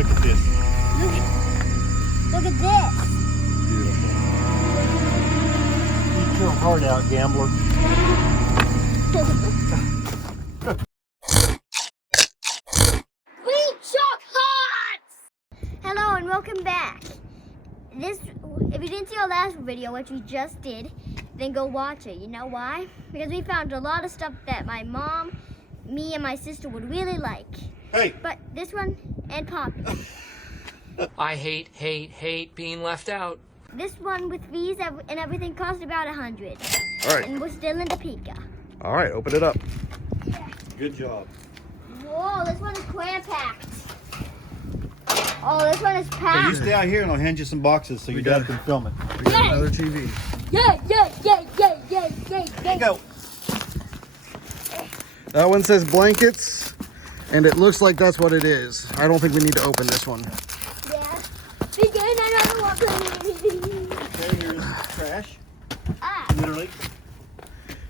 Look at this. Look at this. Beautiful. Eat your heart out, gambler. Green chocolates! Hello and welcome back. If you didn't see our last video, which we just did, then go watch it. You know why? Because we found a lot of stuff that my mom, me, and my sister would really like. Hey! But this one and Poppy. I hate being left out. This one with fees and everything cost about $100. All right. And we're still in Topeka. All right, open it up. Good job. Whoa, this one is cram packed. Oh, this one is Hey, packed. you stay out here and I'll hand you some boxes so your dad can film it. We got another TV. Yeah. Go. That one says blankets, and it looks like that's what it is. I don't think we need to open this one. Yeah. Begin another one. Okay, here's trash. Ah, Literally.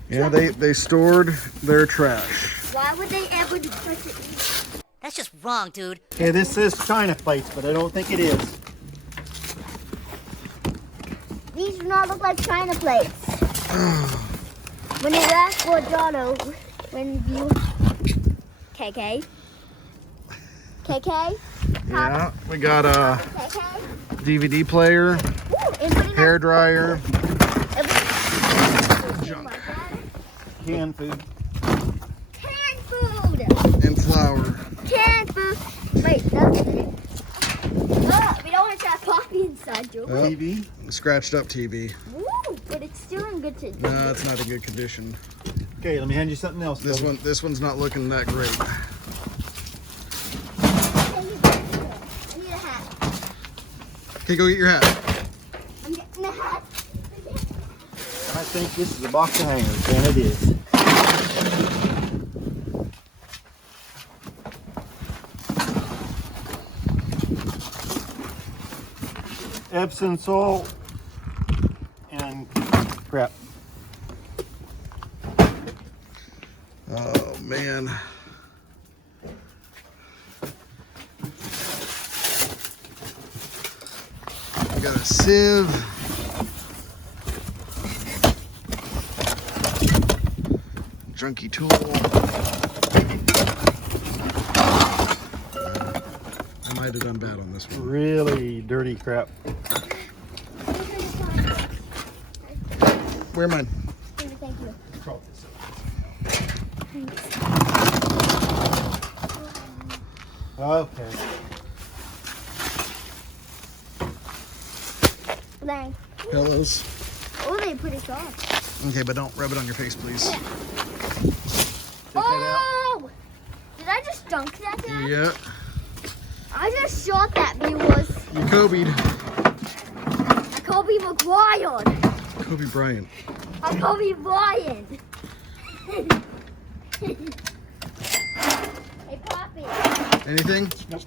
Yeah, they stored their trash. why would they ever do such a thing? That's just wrong, dude. Okay, this says China plates, but I don't think it is. These do not look like China plates. When you ask for a dollar, when you... KK? Yeah, we got a KK? DVD player, Ooh, and putting hair dryer, junk. Canned food. Canned food! and flour. Canned food! Wait, that's it. We don't want to have coffee inside, do we? Yep. TV. Scratched up TV. Woo, but it's still in good condition. No, it's not in good condition. Okay, let me hand you something else. This one's not looking that great. I need a hat. Okay, go get your hat. I'm getting a hat. I think this is a box of hangers, and it is. Epsom salt and crap. Oh man. We got a sieve. Junky tool. I might have done bad on this one. Really dirty crap. Where am I? Thank you. Okay. Blank. Pillows. Oh, they pretty soft. Okay, but don't rub it on your face, please. Check that out. Oh! Did I just dunk that down? Yeah. I just shot that, viewers. You Kobe'd. I Kobe McGuire. Kobe Bryant. I Kobe Bryant. Hey, Poppy. Anything? Nope.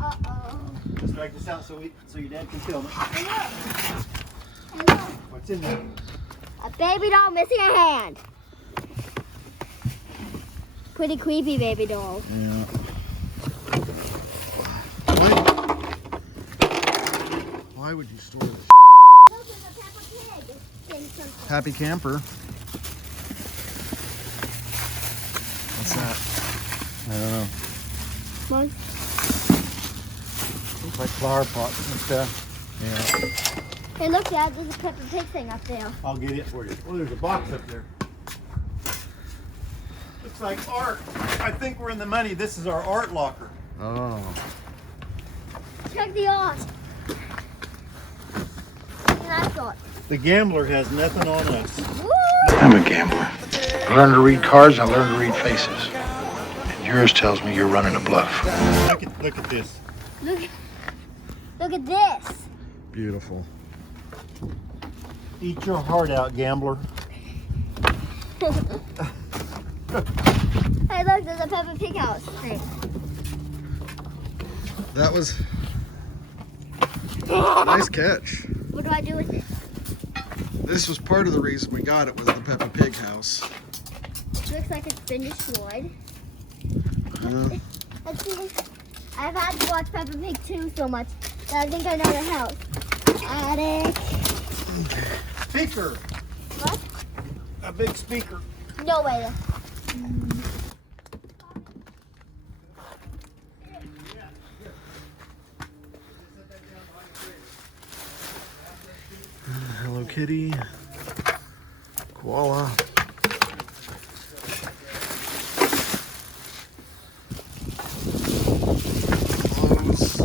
Uh-oh. Let's drag this out so your dad can film it. Hello. Hello. What's in there? A baby doll missing a hand. Pretty creepy baby doll. Yeah. Why would you store this? Look, there's a Peppa Pig. In something. Happy camper. What's that? I don't know. What? Looks like flower pots and stuff. Yeah. Hey, look, Dad, there's a Peppa Pig thing up there. I'll get it for you. Oh, there's a box up there. Looks like art. I think we're in the money. This is our art locker. Oh. Check the art. And I thought, The gambler has nothing on us. woo! I'm a gambler. I learned to read cards, I learned to read faces. And yours tells me you're running a bluff. Look at this. Look at this. Beautiful. Eat your heart out, gambler. Hey, look, there's a Peppa Pig house thing. That was nice catch. What do I do with it? This was part of the reason we got it, was the Peppa Pig house. Looks like it's been destroyed. Yeah. Let's see. I've had to watch Peppa Pig 2 so much that I think I know the house. Attic. Speaker. What? A big speaker. No way. Hello Kitty. Koala. Clothes.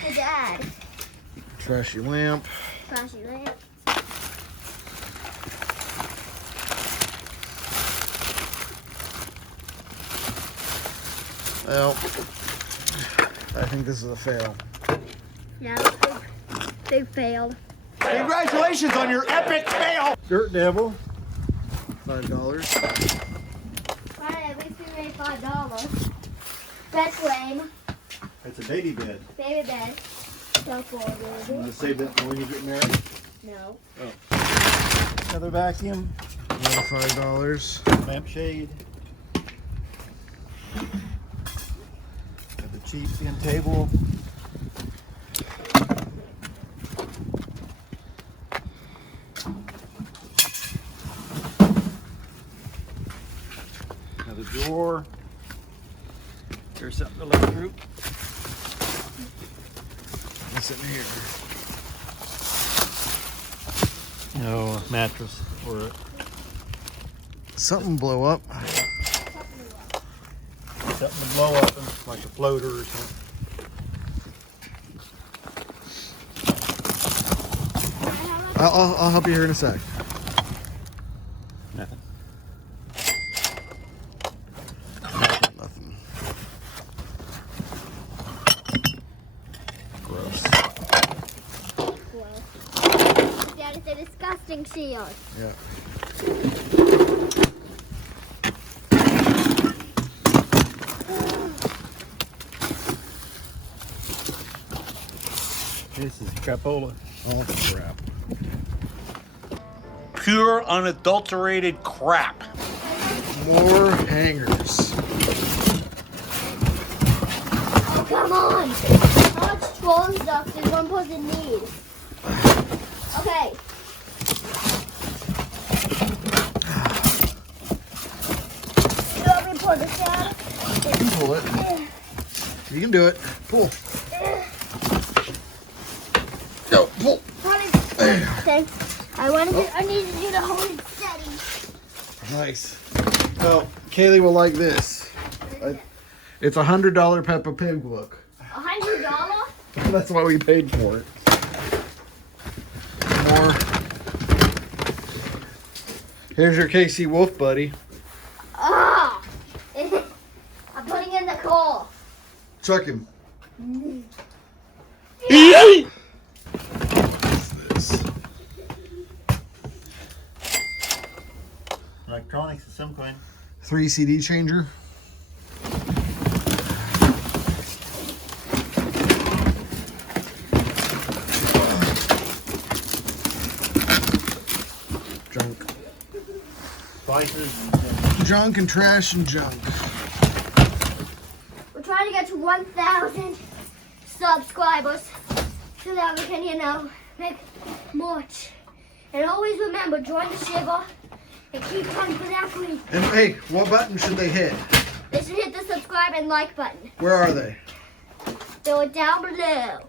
Hey, Dad. Trashy lamp. Flashy lamp. Well, I think this is a fail. Yeah, big failed. Congratulations on your epic fail. Dirt Devil. $5. Friday, at least we made $5. Bed frame. It's a baby bed. Baby bed. So cool, I'm baby. gonna save that for when you get married. No. Another vacuum. Another $5. Lampshade. Got the cheap end table. Another drawer. There's something to look through. What's in here? No mattress or Something blow up. something to blow up, like a floater or something. I'll help you here in a sec. Nothing. Nothing. Gross. That is a disgusting shield. Yeah. This is crapola. Oh crap. Pure, unadulterated crap. More hangers. Oh, come on! How much troll stuff does one person need? Okay. You want me to pull this out? You can pull it. You can do it. Pull. Go, pull. Okay. I needed you to hold it steady. Nice. Well, Kaylee will like this. It's $100 Peppa Pig book. $100? That's why we paid for it. More. Here's your KC Wolf buddy. Ah! I'm putting in the coal. Chuck him. Yeah. What's this? Electronics of some kind. 3 CD changer. Junk. Spices. Junk and trash and junk. We're trying to get to 1,000 subscribers so that we can, make much. And always remember, join the shiver and keep coming for that queen. And hey, what button should they hit? They should hit the subscribe and like button. Where are they? They're down below.